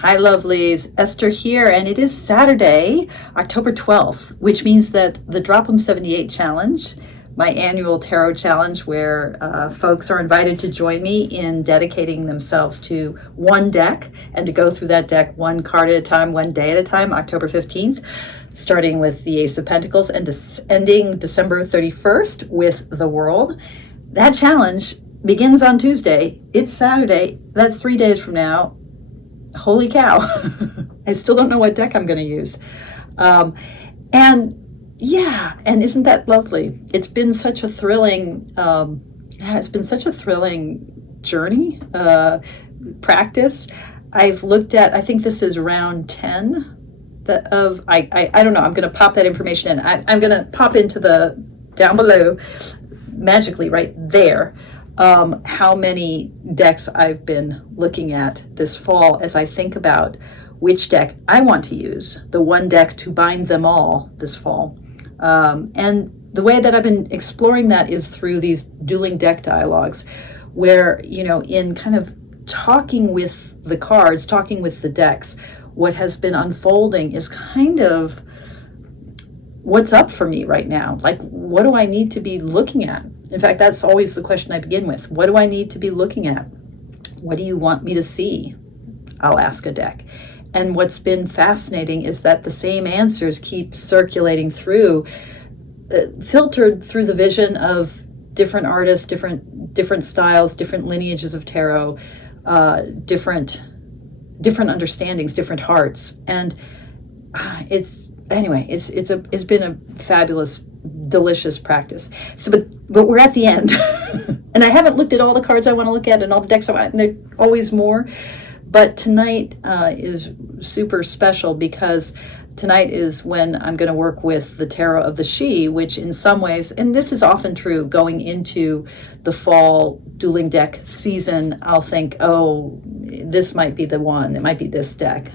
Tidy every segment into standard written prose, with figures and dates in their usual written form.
Hi, lovelies. Esther here, and it is Saturday, October 12th, which means that the Drop 'em 78 Challenge, my annual tarot challenge where folks are invited to join me in dedicating themselves to one deck and to go through that deck one card at a time, one day at a time, October 15th, starting with the Ace of Pentacles and ending December 31st with the World. That challenge begins on Tuesday. It's Saturday. That's 3 days from now. Holy cow. I still don't know what deck I'm going to use. And isn't that lovely? It's been such a thrilling, journey, practice. I've looked at, I think this is round 10 I don't know. I'm going to pop that information in. I'm going to pop into the down below magically right there. How many decks I've been looking at this fall as I think about which deck I want to use, the one deck to bind them all this fall. And the way that I've been exploring that is through these dueling deck dialogues where, in kind of talking with the cards, talking with the decks, what has been unfolding is kind of what's up for me right now. Like, what do I need to be looking at? In fact, that's always the question I begin with. What do I need to be looking at? What do you want me to see? I'll ask a deck. And what's been fascinating is that the same answers keep circulating through, filtered through the vision of different artists, different styles, different lineages of tarot, different understandings, different hearts. And it's been a fabulous, delicious practice. So, but we're at the end, and I haven't looked at all the cards I want to look at and all the decks and there's always more. But tonight is super special because tonight is when I'm going to work with the Tarot of the She, which in some ways, and this is often true, going into the fall dueling deck season, I'll think, oh, this might be the one. It might be this deck.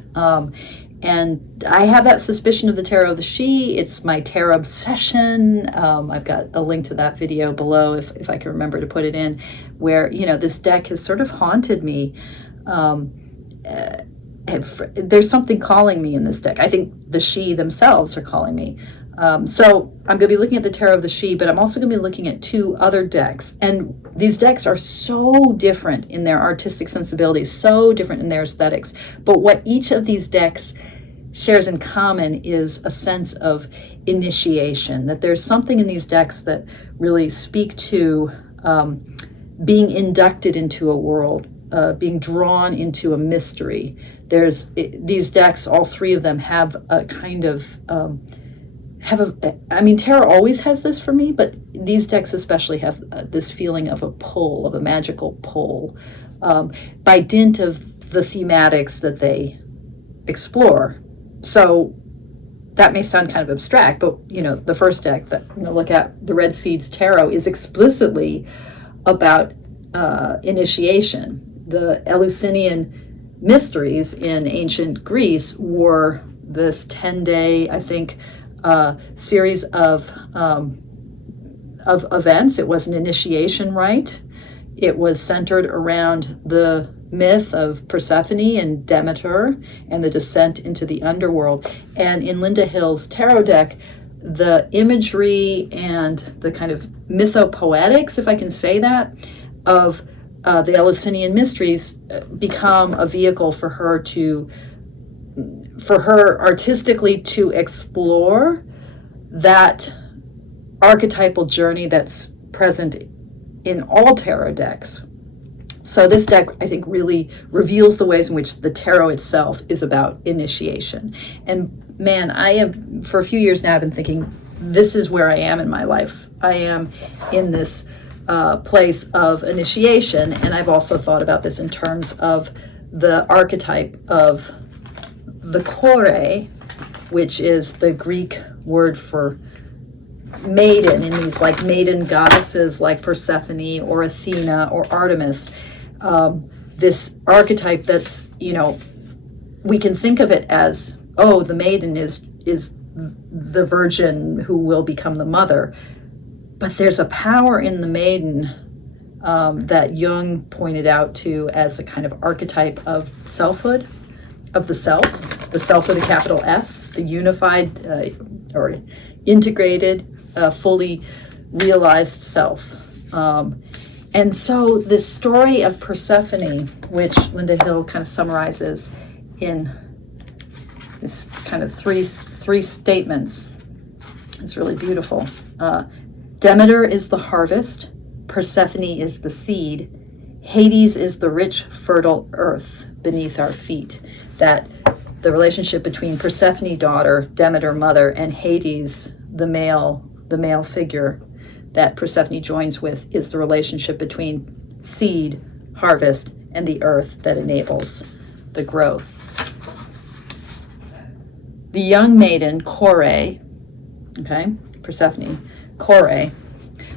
And I have that suspicion of the Tarot of the She. It's my tarot obsession. I've got a link to that video below if I can remember to put it in, where, this deck has sort of haunted me. There's something calling me in this deck. I think the She themselves are calling me. So I'm going to be looking at the Tarot of the She, but I'm also going to be looking at two other decks. And these decks are so different in their artistic sensibilities, so different in their aesthetics. But what each of these decks shares in common is a sense of initiation, that there's something in these decks that really speak to being inducted into a world, being drawn into a mystery. These decks, all three of them have a kind of, tarot always has this for me, but these decks especially have this feeling of a pull, of a magical pull, by dint of the thematics that they explore. So that may sound kind of abstract, but the first deck that I'm going to look at, the Red Seeds Tarot, is explicitly about initiation. The Eleusinian mysteries in ancient Greece were this 10-day, I think, series of events. It was an initiation rite. It was centered around the myth of Persephone and Demeter and the descent into the underworld. And in Linda Hill's tarot deck, the imagery and the kind of mythopoetics, if I can say that, of the Eleusinian mysteries become a vehicle for her artistically to explore that archetypal journey that's present in all tarot decks. So this deck, I think, really reveals the ways in which the tarot itself is about initiation. And man, for a few years now, I've been thinking, this is where I am in my life. I am in this place of initiation, and I've also thought about this in terms of the archetype of the kore, which is the Greek word for maiden, in these like maiden goddesses like Persephone or Athena or Artemis. This archetype that's, we can think of it as, oh, the maiden is the virgin who will become the mother. But there's a power in the maiden that Jung pointed out to as a kind of archetype of selfhood, of the self with a capital S, the unified or integrated, fully realized self. And so this story of Persephone, which Linda Hill kind of summarizes in this kind of three statements, is really beautiful. Demeter is the harvest, Persephone is the seed, Hades is the rich, fertile earth beneath our feet. That the relationship between Persephone, daughter, Demeter, mother, and Hades, the male figure that Persephone joins with, is the relationship between seed, harvest, and the earth that enables the growth. The young maiden, Kore, Persephone, Kore,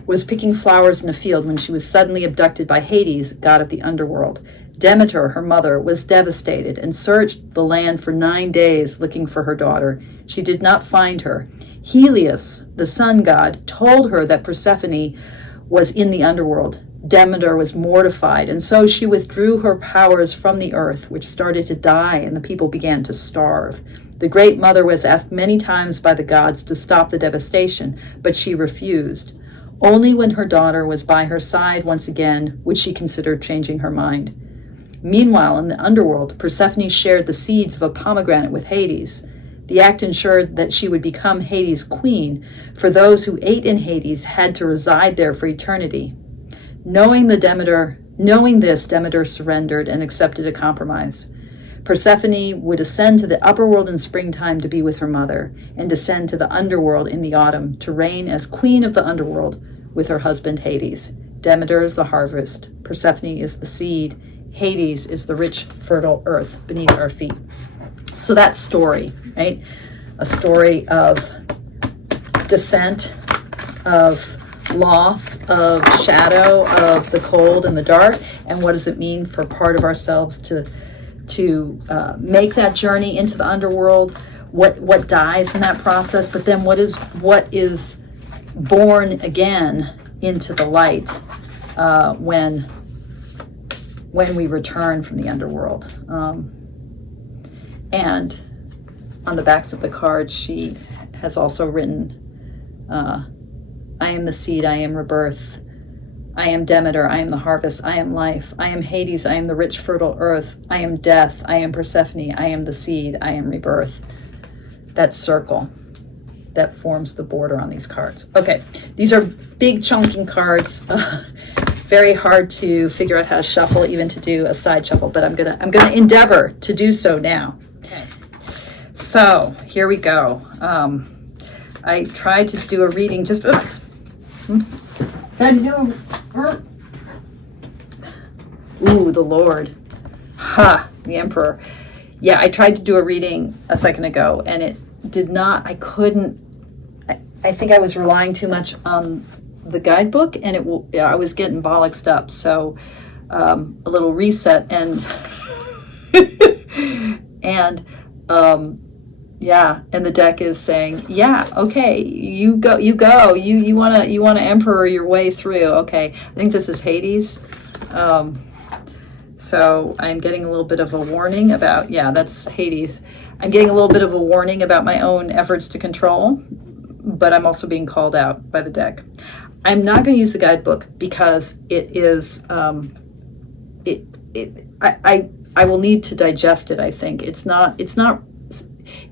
was picking flowers in a field when she was suddenly abducted by Hades, god of the underworld. Demeter, her mother, was devastated and searched the land for 9 days looking for her daughter. She did not find her. Helios, the sun god, told her that Persephone was in the underworld. Demeter was mortified, and so she withdrew her powers from the earth, which started to die, and the people began to starve. The great mother was asked many times by the gods to stop the devastation, but she refused. Only when her daughter was by her side once again would she consider changing her mind. Meanwhile, in the underworld, Persephone shared the seeds of a pomegranate with Hades. The act ensured that she would become Hades' queen, for those who ate in Hades had to reside there for eternity. Knowing this, Demeter surrendered and accepted a compromise. Persephone would ascend to the upper world in springtime to be with her mother, and descend to the underworld in the autumn to reign as queen of the underworld with her husband Hades. Demeter is the harvest, Persephone is the seed, Hades is the rich, fertile earth beneath our feet. So that story, right? A story of descent, of loss, of shadow, of the cold and the dark, and what does it mean for part of ourselves to make that journey into the underworld? What dies in that process? But then what is born again into the light when we return from the underworld? And on the backs of the cards, she has also written, I am the seed, I am rebirth. I am Demeter, I am the harvest, I am life. I am Hades, I am the rich, fertile earth. I am death, I am Persephone, I am the seed, I am rebirth. That circle that forms the border on these cards. Okay, these are big chunking cards. Very hard to figure out how to shuffle, even to do a side shuffle, but I'm gonna endeavor to do so now. Okay. So here we go. I tried to do a reading, oops. Ooh, the Lord. Ha, the Emperor. Yeah, I tried to do a reading a second ago, and it did not, I couldn't, I think I was relying too much on the guidebook, and I was getting bollocksed up. So a little reset, and yeah, and the deck is saying, yeah, okay, you want to emperor your way through. Okay, I think this is Hades. So I'm getting a little bit of a warning about, yeah, that's Hades. I'm getting a little bit of a warning about my own efforts to control, but I'm also being called out by the deck. I'm not going to use the guidebook because it is, I will need to digest it. I think it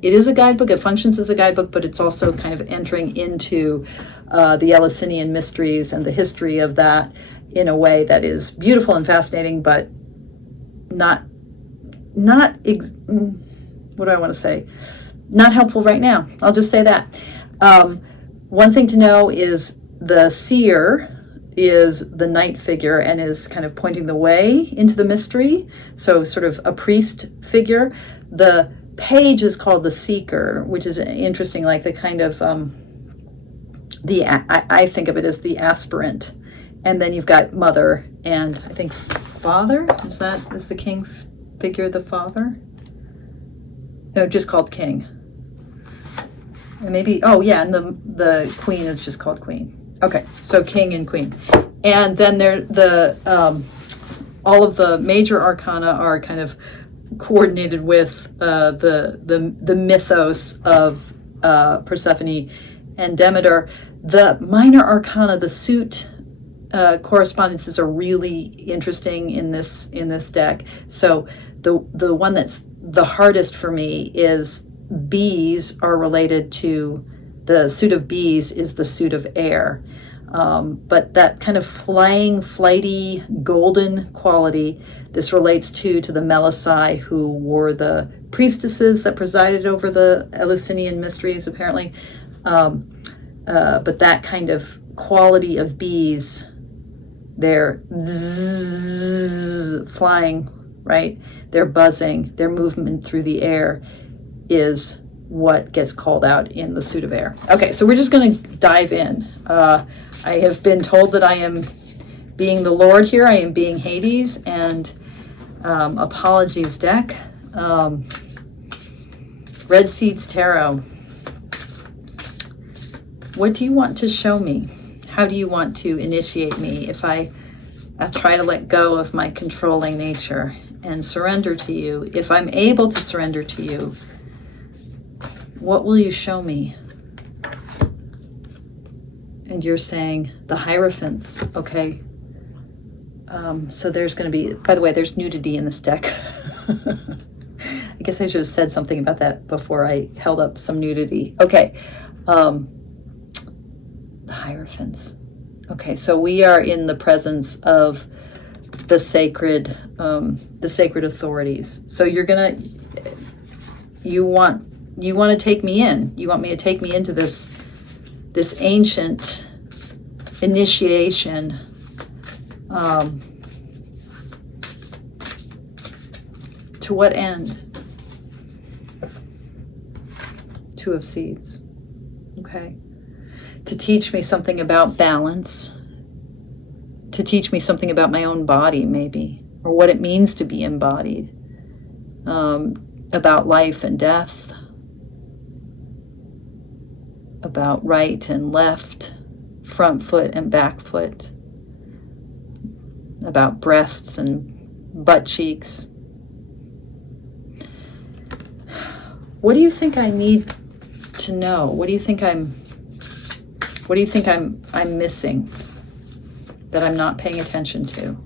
is a guidebook. It functions as a guidebook, but it's also kind of entering into the Eleusinian mysteries and the history of that in a way that is beautiful and fascinating, but what do I want to say? Not helpful right now. I'll just say that. One thing to know is the seer is the knight figure and is kind of pointing the way into the mystery. So sort of a priest figure. The page is called the seeker, which is interesting, like the kind of, I think of it as the aspirant. And then you've got mother and I think father. Is the king figure the father? No, just called king. And maybe, oh yeah, and the queen is just called queen. Okay, so king and queen. And then all of the major arcana are kind of coordinated with the mythos of Persephone and Demeter. The minor arcana, the suit correspondences are really interesting in this deck. So the one that's the hardest for me is bees are related to, the suit of bees is the suit of air. But that kind of flying, flighty, golden quality, this relates to the Melusai, who were the priestesses that presided over the Eleusinian mysteries, apparently. But that kind of quality of bees, they're flying, right? Their buzzing, their movement through the air is what gets called out in the suit of air. Okay, so we're just going to dive in. I have been told that I am being the Lord here. I am being Hades, and apologies, deck. Red Seeds Tarot. What do you want to show me? How do you want to initiate me if I try to let go of my controlling nature and surrender to you? If I'm able to surrender to you, what will you show me? And you're saying the Hierophants, okay. So there's going to be, by the way, there's nudity in this deck. I guess I should have said something about that before I held up some nudity. Okay. The Hierophants. Okay, so we are in the presence of the sacred authorities. So you want to take me in. You want me to take me into this ancient initiation. To what end? Two of Seeds. Okay. To teach me something about balance, to teach me something about my own body, maybe, or what it means to be embodied, about life and death, about right and left, front foot and back foot, about breasts and butt cheeks. What do you think I need to know? What do you think I'm missing that I'm not paying attention to?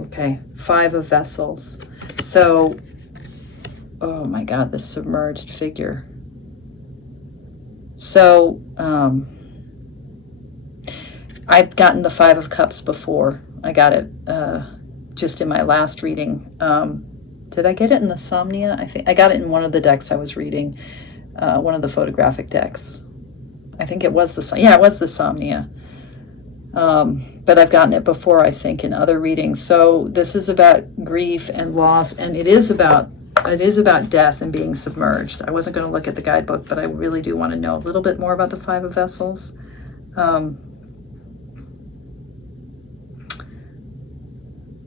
Okay, 5 of Vessels. So, oh my God, this submerged figure. So, I've gotten the 5 of Cups before. I got it just in my last reading. Did I get it in the Somnia? I think I got it in one of the decks I was reading, one of the photographic decks. I think it was the Somnia. But I've gotten it before, I think, in other readings. So this is about grief and loss, and it is about death and being submerged. I wasn't going to look at the guidebook, but I really do want to know a little bit more about the 5 of Vessels.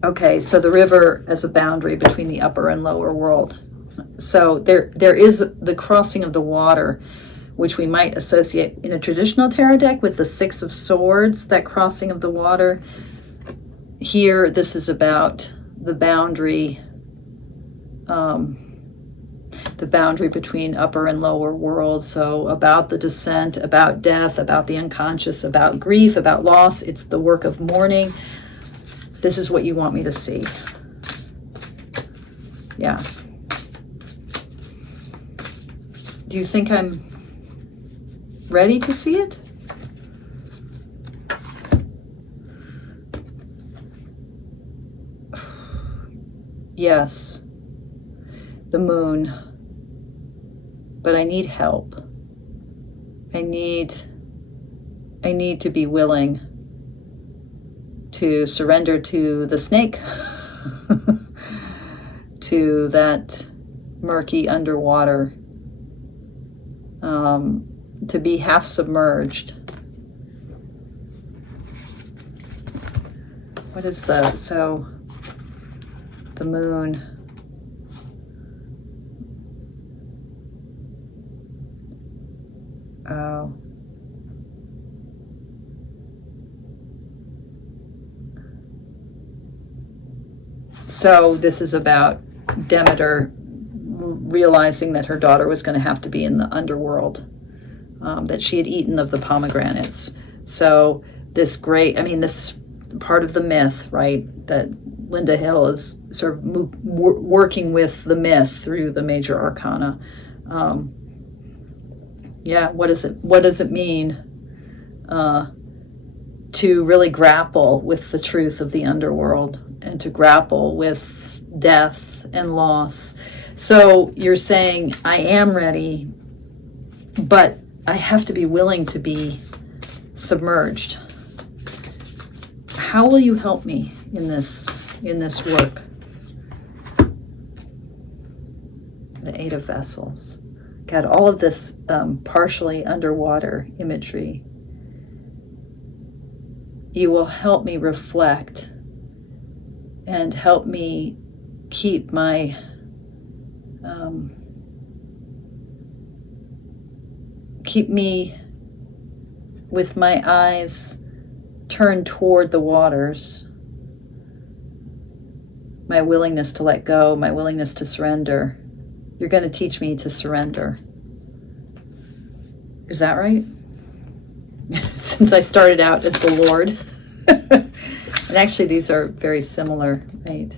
Okay, so the river as a boundary between the upper and lower world. So there is the crossing of the water, which we might associate in a traditional tarot deck with the 6 of Swords, that crossing of the water. Here, this is about the boundary between upper and lower world. So about the descent, about death, about the unconscious, about grief, about loss. It's the work of mourning. This is what you want me to see. Yeah. Do you think I'm ready to see it? Yes. The moon. But I need help. I need to be willing to surrender to the snake, to that murky underwater, to be half submerged. What is the moon? Oh. So this is about Demeter realizing that her daughter was going to have to be in the underworld, that she had eaten of the pomegranates. So this part of the myth, right, that Linda Hill is sort of working with the myth through the major arcana. What does it mean to really grapple with the truth of the underworld and to grapple with death and loss? So you're saying, I am ready, but I have to be willing to be submerged. How will you help me in this work? The Eight of Vessels. God, all of this partially underwater imagery. You will help me reflect and help me keep my keep me with my eyes turned toward the waters, my willingness to let go, my willingness to surrender. You're going to teach me to surrender. Is that right? Since I started out as the Lord. And actually these are very similar, right?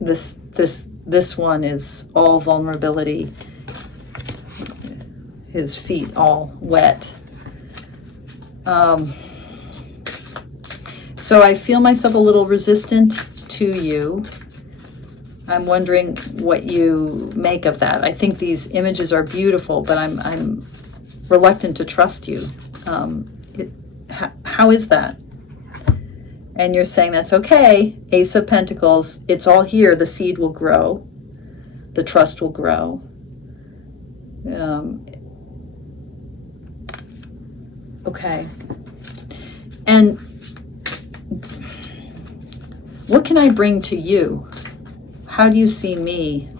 This one is all vulnerability, his feet all wet. So I feel myself a little resistant to you. I'm wondering what you make of that. I think these images are beautiful, but I'm reluctant to trust you. How is that? And you're saying that's okay. Ace of Pentacles, it's all here. The seed will grow. The trust will grow. Okay. And what can I bring to you? How do you see me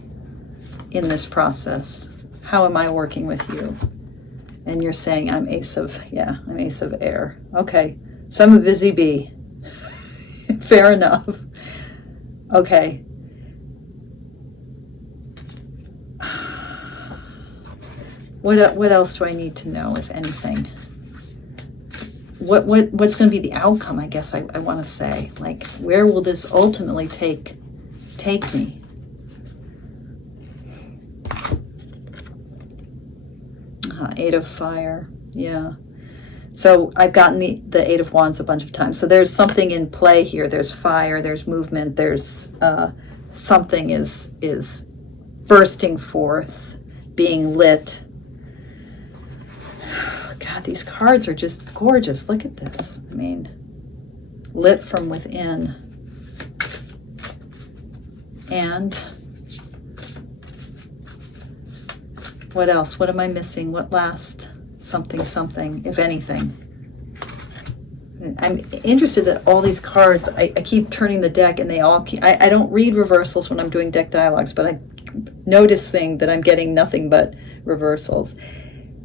in this process? How am I working with you? And you're saying I'm ace of air. Okay, so I'm a busy bee. Fair enough. Okay. What else do I need to know, if anything? What's going to be the outcome, I guess I want to say. Like, where will this ultimately take me? Eight of Fire. Yeah. So I've gotten the Eight of Wands a bunch of times. So there's something in play here. There's fire, there's movement, there's something is bursting forth, being lit. God, these cards are just gorgeous. Look at this. I mean, lit from within. And what else? What am I missing? What last something, if anything? I'm interested that all these cards, I keep turning the deck and they all keep, I don't read reversals when I'm doing deck dialogues, but I'm noticing that I'm getting nothing but reversals.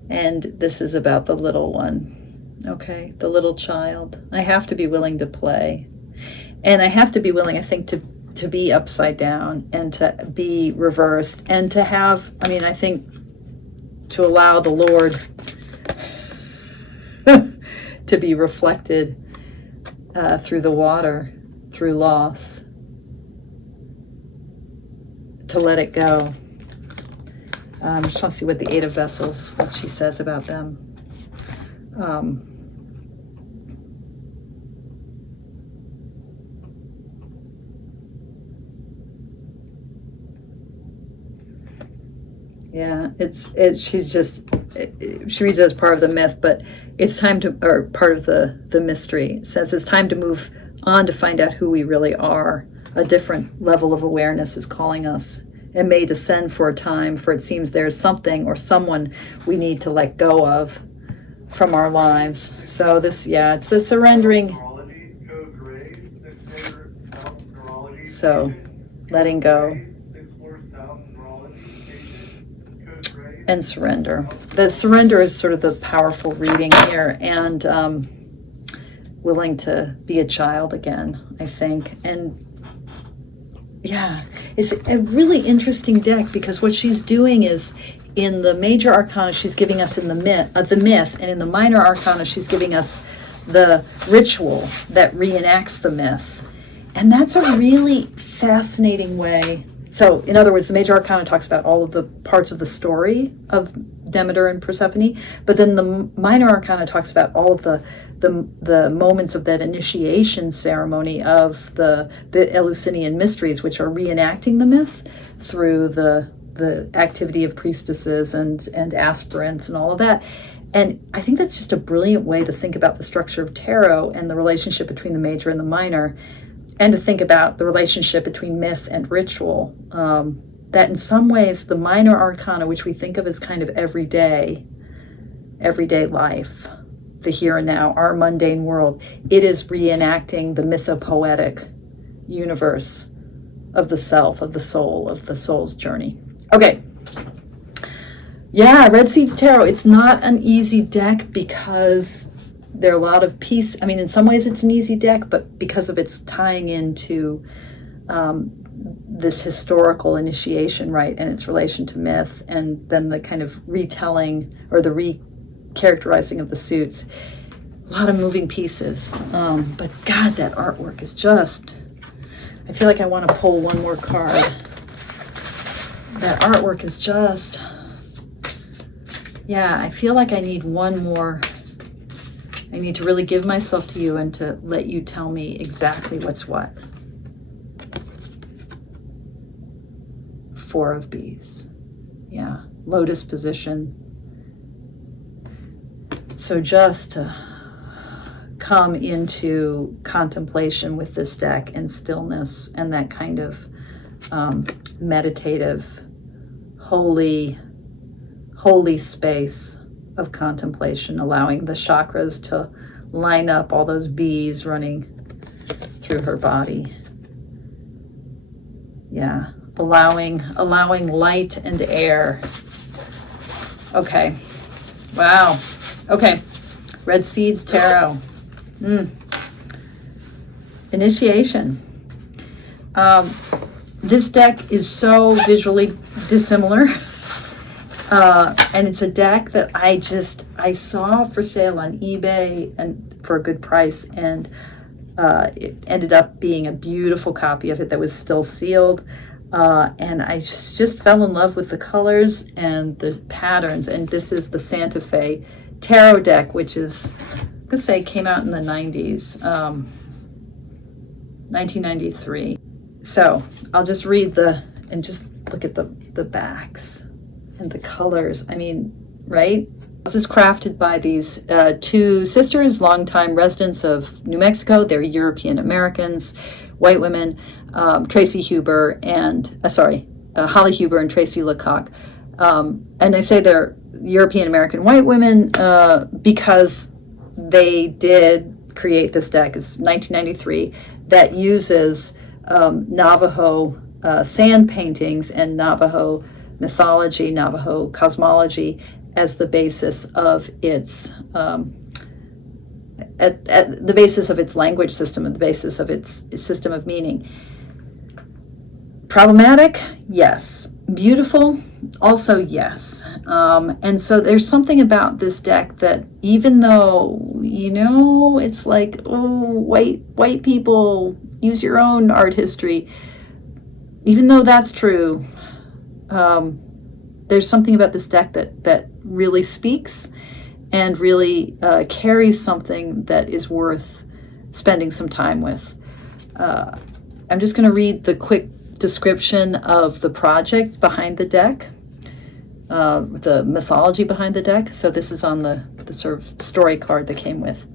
And this is about the little one, okay? The little child. I have to be willing to play. And I have to be willing, I think, to be upside down and to be reversed and to have, I think, to allow the Lord to be reflected through the water, through loss, to let it go. I just want to see what the Eight of Vessels, what she says about them. Yeah, she reads it as part of the myth, but it's time to, or part of the mystery. It says it's time to move on to find out who we really are. A different level of awareness is calling us. It may descend for a time, for it seems there's something or someone we need to let go of from our lives. So this, it's the surrendering. So letting go and surrender. The surrender is sort of the powerful reading here. And willing to be a child again, I think. And yeah, it's a really interesting deck because what she's doing is in the major arcana, she's giving us in the myth, and in the minor arcana, she's giving us the ritual that reenacts the myth. And that's a really fascinating way. So, in other words, the major arcana talks about all of the parts of the story of Demeter and Persephone, but then the minor arcana talks about all of the moments of that initiation ceremony of the Eleusinian mysteries, which are reenacting the myth through the activity of priestesses and aspirants and all of that. And I think that's just a brilliant way to think about the structure of tarot and the relationship between the major and the minor, and to think about the relationship between myth and ritual. That in some ways, the minor arcana, which we think of as kind of everyday life, the here and now, our mundane world, it is reenacting the mythopoetic universe of the self, of the soul's journey. Okay. Yeah, Red Seeds Tarot. It's not an easy deck because there are a lot of pieces. I mean, in some ways it's an easy deck, but because of its tying into this historical initiation, right, and its relation to myth, and then the kind of retelling or the recharacterizing of the suits, a lot of moving pieces. But God, that artwork is just, I feel like I want to pull one more card. That artwork is just, yeah, I feel like I need one more. I need to really give myself to you and to let you tell me exactly what's what. Four of Bees. Yeah, lotus position. So just to come into contemplation with this deck and stillness and that kind of meditative, holy space of contemplation, allowing the chakras to line up, all those bees running through her body. Yeah, allowing light and air. Okay. Wow. Okay. Red Seeds Tarot. Initiation. This deck is so visually dissimilar. And it's a deck that I saw for sale on eBay and for a good price, and it ended up being a beautiful copy of it that was still sealed. And I just fell in love with the colors and the patterns. And this is the Santa Fe Tarot deck, which is, I'm gonna say, came out in the 90s, 1993. So I'll just read and just look at the backs and the colors. I mean, right? This is crafted by these two sisters, longtime residents of New Mexico. They're European Americans, white women, Tracy Huber and, Holly Huber and Tracy Lecoq. And I say they're European American white women because they did create this deck. It's 1993 that uses Navajo sand paintings and Navajo mythology, Navajo cosmology as the basis of its at the basis of its language system and the basis of its system of meaning. Problematic? Yes. Beautiful? Also yes. And so there's something about this deck that, even though, it's like, oh, white people, use your own art history, even though that's true, there's something about this deck that really speaks and really carries something that is worth spending some time with. I'm just going to read the quick description of the project behind the deck, the mythology behind the deck. So this is on the sort of story card that came with.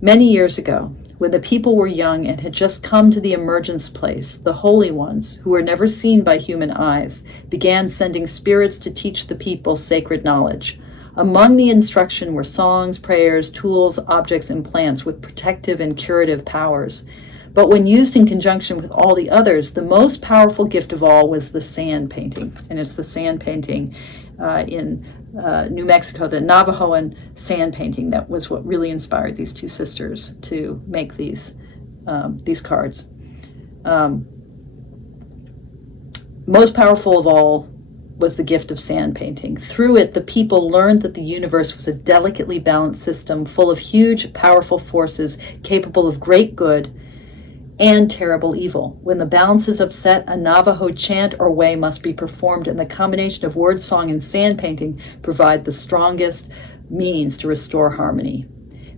Many years ago, when the people were young and had just come to the emergence place, the holy ones, who were never seen by human eyes, began sending spirits to teach the people sacred knowledge. Among the instruction were songs, prayers, tools, objects, and plants with protective and curative powers. But when used in conjunction with all the others, the most powerful gift of all was the sand painting. And it's the sand painting in New Mexico, the Navajoan sand painting. That was what really inspired these two sisters to make these cards. Most powerful of all was the gift of sand painting. Through it, the people learned that the universe was a delicately balanced system full of huge, powerful forces capable of great good and terrible evil. When the balance is upset, a Navajo chant or way must be performed, and the combination of word song and sand painting provide the strongest means to restore harmony.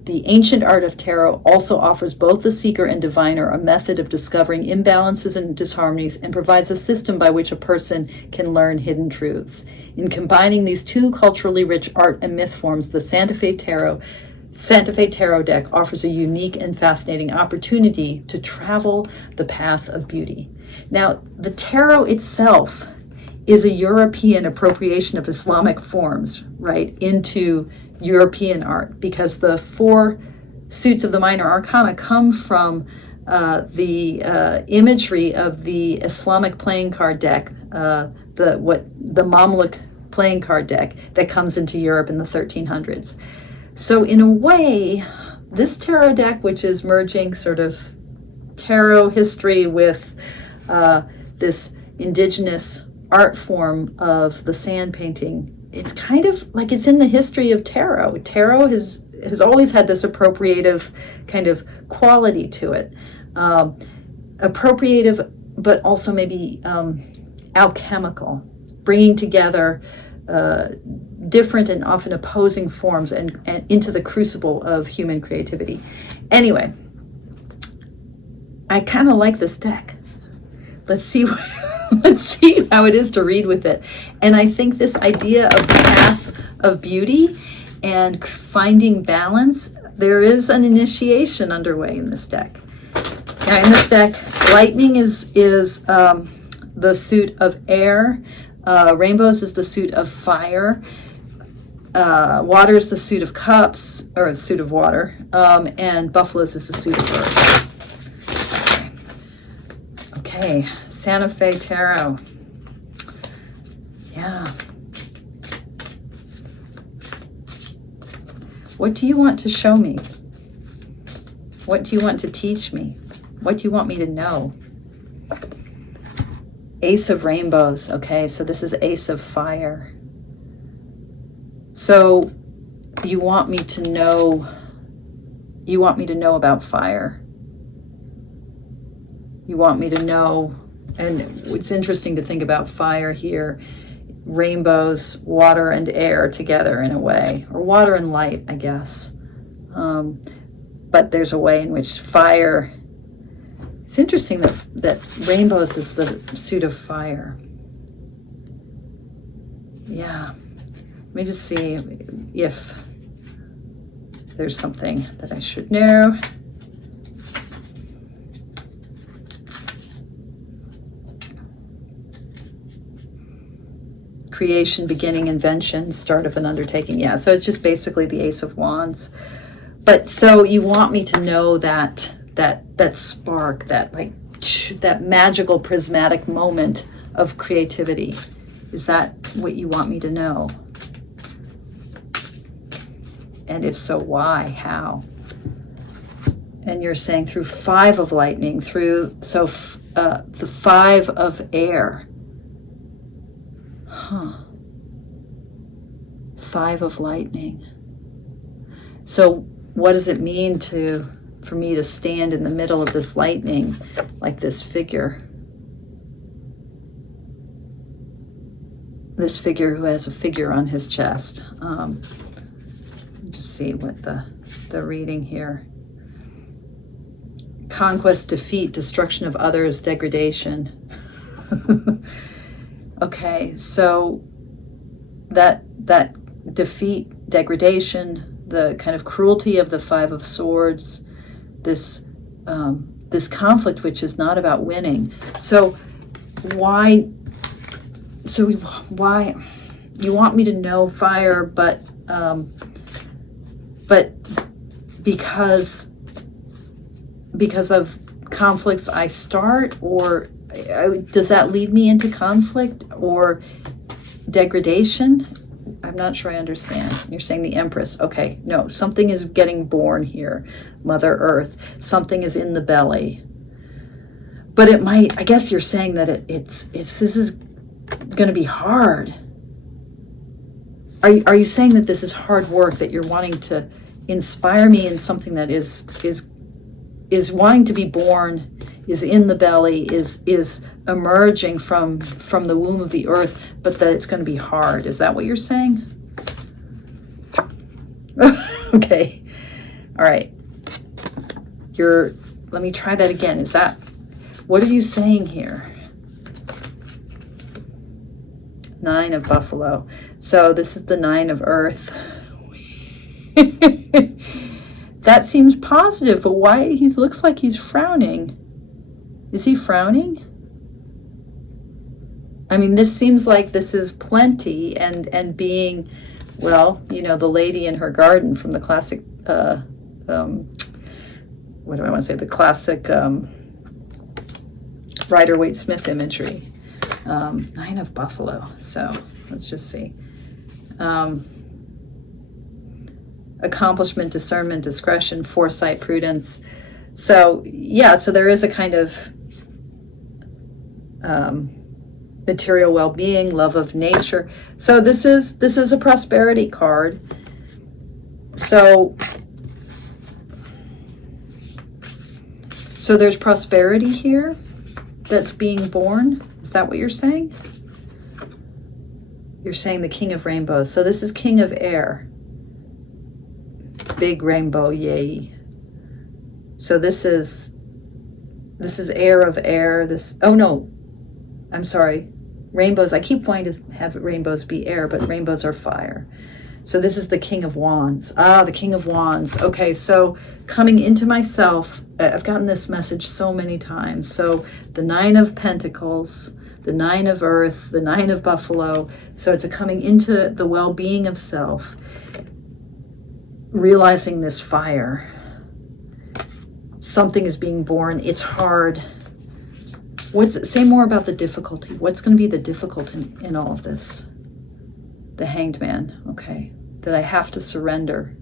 The ancient art of tarot also offers both the seeker and diviner a method of discovering imbalances and disharmonies, and provides a system by which a person can learn hidden truths. In combining these two culturally rich art and myth forms, the Santa Fe Tarot deck offers a unique and fascinating opportunity to travel the path of beauty. Now, the tarot itself is a European appropriation of Islamic forms, right, into European art, because the 4 suits of the minor arcana come from the imagery of the Islamic playing card deck, the Mamluk playing card deck that comes into Europe in the 1300s. So in a way, this tarot deck, which is merging sort of tarot history with this indigenous art form of the sand painting, it's kind of like it's in the history of tarot. Tarot has always had this appropriative kind of quality to it. Appropriative, but also maybe alchemical, bringing together different and often opposing forms and into the crucible of human creativity. Anyway, I kind of like this deck. Let's see let's see how it is to read with it. And I think this idea of path of beauty and finding balance, there is an initiation underway in this deck. Now in this deck, lightning is the suit of air, rainbows is the suit of fire, water is the suit of cups, or the suit of water, and buffaloes is the suit of earth. Okay, Santa Fe Tarot. Yeah. What do you want to show me? What do you want to teach me? What do you want me to know? Ace of Rainbows. Okay, so this is Ace of Fire. So you want me to know about fire. You want me to know, and it's interesting to think about fire here, rainbows, water and air together in a way, or water and light, I guess. But there's a way in which fire, it's interesting that rainbows is the suit of fire. Yeah. Let me just see if there's something that I should know. Creation, beginning, invention, start of an undertaking. Yeah, so it's just basically the Ace of Wands. But so you want me to know that spark, that magical prismatic moment of creativity. Is that what you want me to know? And if so, why? How? And you're saying through 5 of lightning, the 5 of air. Huh. 5 of lightning. So what does it mean for me to stand in the middle of this lightning like this figure? This figure who has a figure on his chest. Just see what the reading here. Conquest, defeat, destruction of others, degradation. Okay, so that defeat, degradation, the kind of cruelty of the 5 of Swords, this conflict which is not about winning. So why you want me to know fire, but because of conflicts I start, or does that lead me into conflict or degradation? I'm not sure I understand. You're saying the Empress. Okay, no, something is getting born here. Mother Earth. Something is in the belly. But it might, I guess you're saying that this is going to be hard. Are you saying that this is hard work, that you're wanting to inspire me in something that is wanting to be born, is in the belly, is emerging from the womb of the earth, but that it's going to be hard? Is that what you're saying? Okay. All right. Let me try that again. What are you saying here? 9 of Buffalo. So this is the 9 of Earth. That seems positive, but why? He looks like he's frowning. Is he frowning? I mean, this seems like this is plenty and being, well, the lady in her garden from the classic, what do I want to say? The classic Rider-Waite-Smith imagery. 9 of Buffalo. So let's just see. Accomplishment, discernment, discretion, foresight, prudence. So yeah, so there is a kind of material well-being, love of nature. So this is a prosperity card. So there's prosperity here that's being born. Is that what you're saying? You're saying the King of Rainbows. So this is King of Air. Big rainbow, yay. So this is air of air. Oh no, I'm sorry. Rainbows, I keep wanting to have rainbows be air, but rainbows are fire. So this is the King of Wands. The King of Wands. Okay, so coming into myself, I've gotten this message so many times. So the 9 of Pentacles, the 9 of Earth, the 9 of Buffalo. So it's a coming into the well-being of self, realizing this fire. Something is being born. It's hard. Say more about the difficulty. What's going to be the difficulty in all of this? The Hanged Man. Okay. That I have to surrender.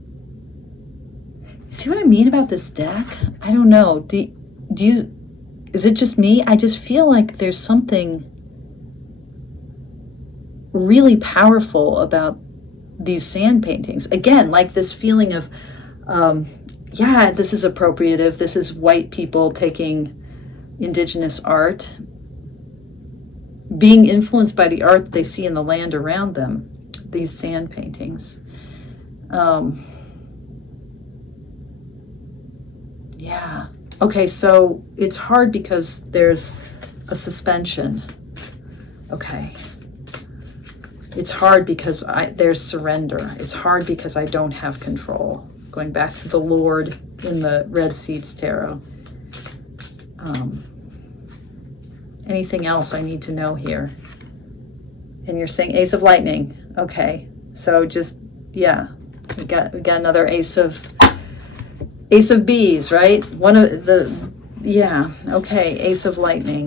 See what I mean about this deck? I don't know. Is it just me? I just feel like there's something really powerful about these sand paintings. Again, like this feeling of, yeah, this is appropriative. This is white people taking indigenous art, being influenced by the art they see in the land around them, these sand paintings. Yeah. Okay, so it's hard because there's a suspension. Okay. It's hard because there's surrender. It's hard because I don't have control. Going back to the Lord in the Red Seeds Tarot. Anything else I need to know here? And you're saying Ace of Lightning. Okay, so just, yeah, we got another Ace of Bees, right? One of the, yeah, okay, Ace of Lightning.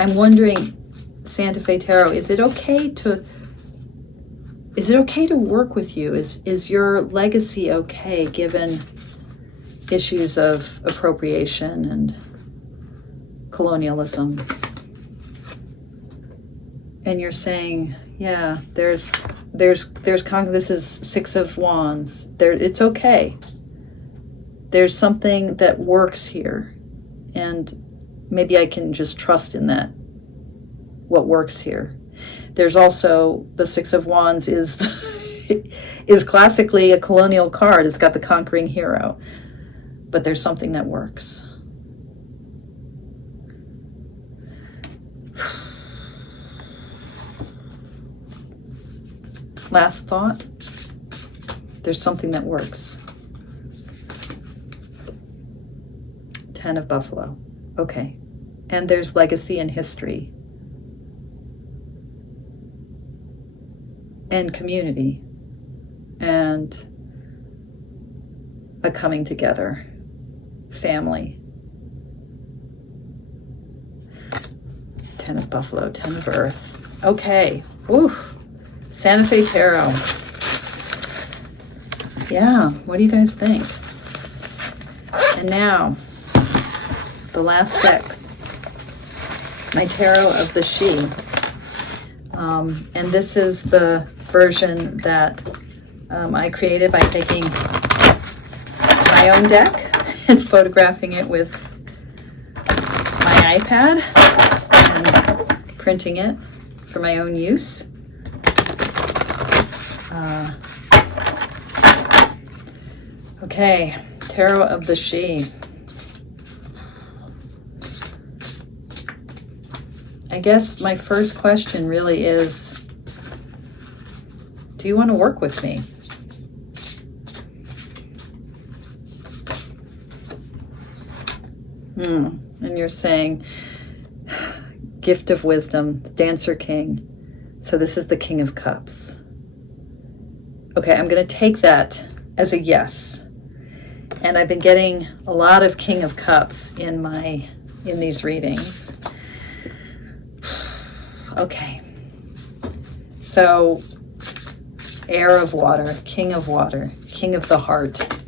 I'm wondering, Santa Fe Tarot, is it okay to work with you? Is your legacy okay given issues of appropriation and colonialism? And you're saying, yeah, this is 6 of Wands. It's okay. There's something that works here, and maybe I can just trust in that, what works here. There's also the 6 of Wands is classically a colonial card. It's got the conquering hero, but there's something that works. Last thought. There's something that works. 10 of Buffalo. Okay. And there's legacy and history. And community. And a coming together. Family. 10 of Buffalo, 10 of Earth. Okay. Ooh. Santa Fe Tarot. Yeah, what do you guys think? And now, the last deck. My Tarot of the She. And this is the version that I created by taking my own deck and photographing it with my iPad and printing it for my own use. Okay, Tarot of the She. I guess my first question really is, do you want to work with me? And you're saying, gift of wisdom, dancer king. So this is the King of Cups. Okay, I'm going to take that as a yes. And I've been getting a lot of King of Cups in these readings. Okay. So heir of water, king of the heart,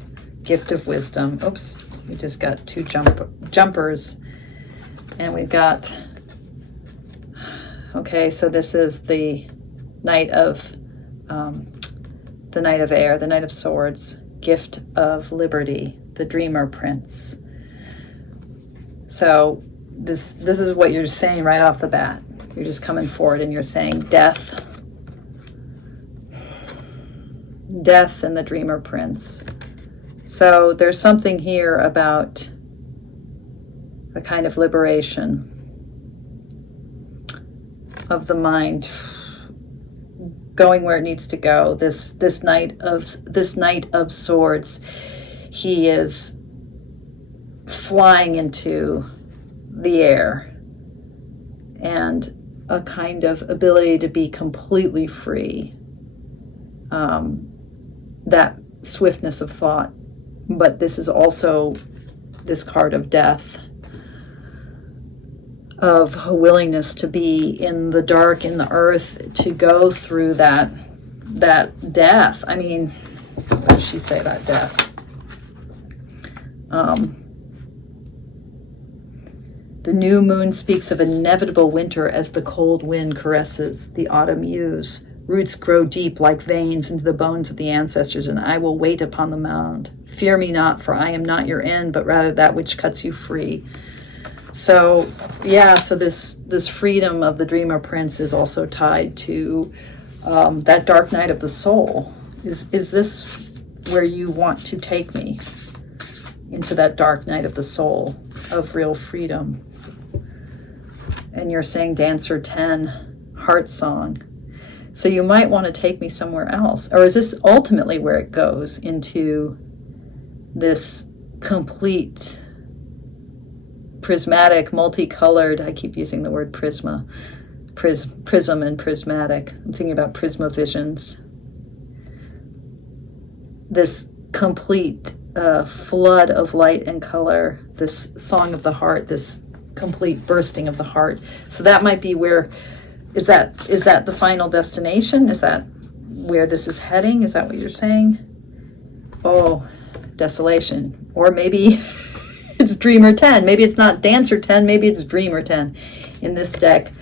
gift of wisdom. Oops, we just got two jumpers. And we've got, okay, so this is the Knight of Air, the Knight of Swords, gift of liberty, the Dreamer Prince. So this is what you're saying right off the bat. You're just coming forward and you're saying death and the Dreamer Prince. So there's something here about a kind of liberation of the mind, going where it needs to go. This Knight of Swords, he is flying into the air, and a kind of ability to be completely free. That swiftness of thought. But this is also this card of death, of a willingness to be in the dark, in the earth, to go through that death. I mean, what does she say about death? The new moon speaks of inevitable winter as the cold wind caresses the autumn yews. Roots grow deep like veins into the bones of the ancestors, and I will wait upon the mound. Fear me not, for I am not your end, but rather that which cuts you free. So, yeah, so this freedom of the Dreamer Prince is also tied to that dark night of the soul. Is this where you want to take me? Into that dark night of the soul, of real freedom. And you're saying Dancer 10, Heart Song. So you might want to take me somewhere else. Or is this ultimately where it goes into this complete prismatic, multicolored, I keep using the word prism and prismatic. I'm thinking about prismavisions. This complete flood of light and color, this song of the heart, this complete bursting of the heart. So that might be where, is that the final destination? Is that where this is heading? Is that what you're saying? Oh, desolation. Or maybe it's Dreamer 10. Maybe it's not Dancer 10. Maybe it's Dreamer 10. In this deck,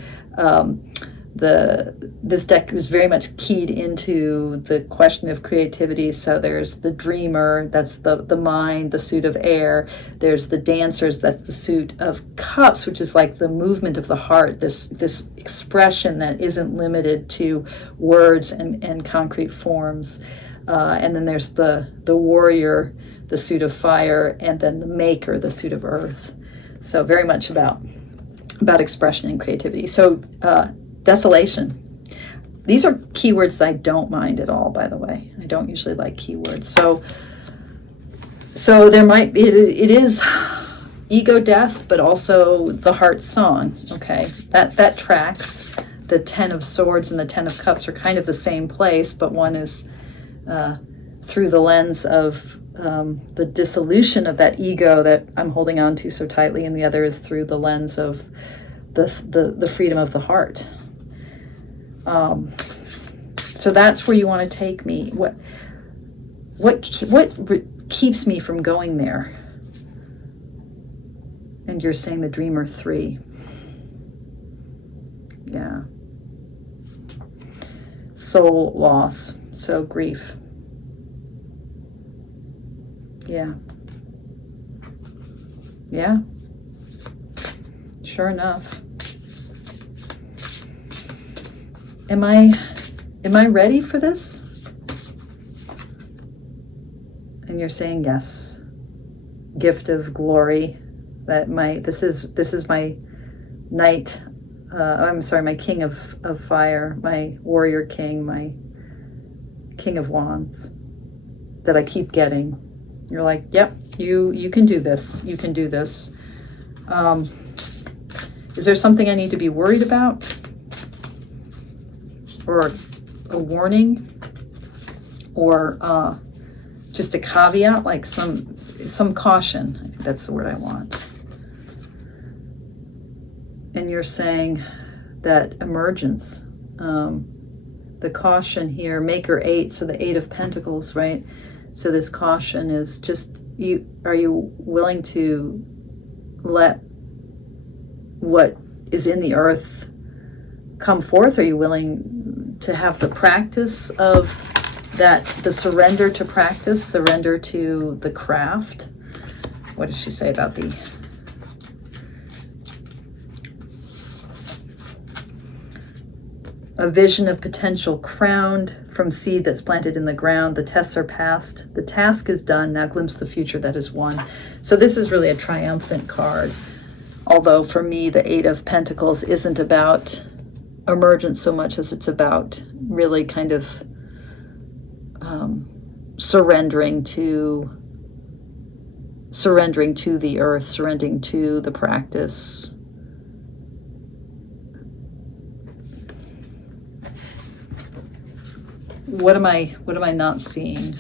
this deck was very much keyed into the question of creativity. So there's the dreamer, that's the mind, the suit of air. There's the dancers, that's the suit of cups, which is like the movement of the heart, this expression that isn't limited to words and concrete forms. And then there's the warrior, the suit of fire, and then the maker, the suit of earth. So very much about expression and creativity. So desolation. These are keywords that I don't mind at all, by the way. I don't usually like keywords. So there might be, it is ego death, but also the heart song, okay? That tracks. The 10 of Swords and the 10 of Cups are kind of the same place, but one is through the lens of the dissolution of that ego that I'm holding on to so tightly, and the other is through the lens of the freedom of the heart. So that's where you want to take me. What keeps me from going there? And you're saying the Dreamer 3. Yeah. Soul loss. So grief. Yeah. Yeah. Sure enough. Am I ready for this? And you're saying yes. Gift of glory. That this is my knight. I'm sorry, my king of fire, my warrior king, my king of wands that I keep getting. You're like, yep, you can do this. You can do this. Is there something I need to be worried about? Or a warning? Or just a caveat, like some caution? I think that's the word I want. And you're saying that emergence, the caution here, Maker 8, so the 8 of Pentacles, right? So this caution is just, are you willing to let what is in the earth come forth? Are you willing to have the practice of that, the surrender to practice, surrender to the craft? What does she say about the... A vision of potential crowned from seed that's planted in the ground. The tests are passed. The task is done. Now glimpse the future that is won. So this is really a triumphant card. Although for me, the 8 of Pentacles isn't about emergence so much as it's about really kind of surrendering to the earth, surrendering to the practice. What am I not seeing?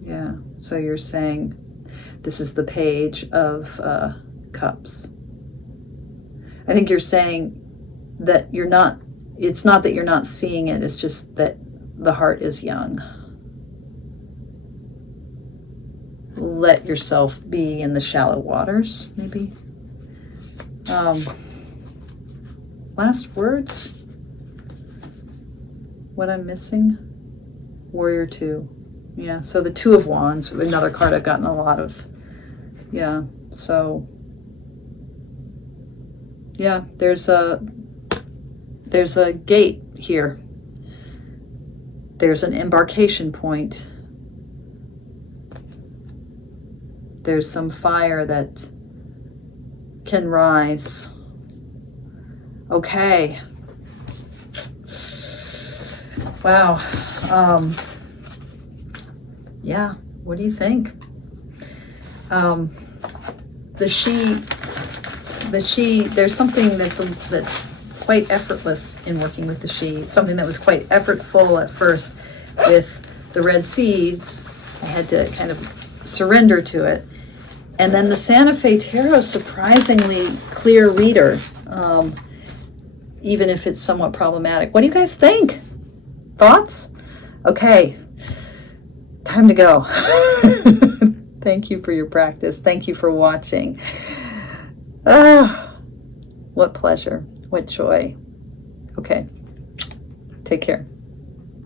Yeah, so you're saying this is the Page of Cups. I think you're saying that it's not that you're not seeing it, it's just that the heart is young. Let yourself be in the shallow waters, maybe. Last words? What I'm missing? Warrior 2. Yeah, so the 2 of Wands, another card I've gotten a lot of. Yeah, so... Yeah, there's a gate here. There's an embarkation point. There's some fire that can rise. Okay. Wow. Yeah, what do you think? The she, there's something that's quite effortless in working with the she. Something that was quite effortful at first with the red seeds. I had to kind of surrender to it. And then the Santa Fe Tarot, surprisingly clear reader, even if it's somewhat problematic. What do you guys think? Thoughts? Okay, time to go. Thank you for your practice. Thank you for watching. What pleasure, what joy. Okay, take care.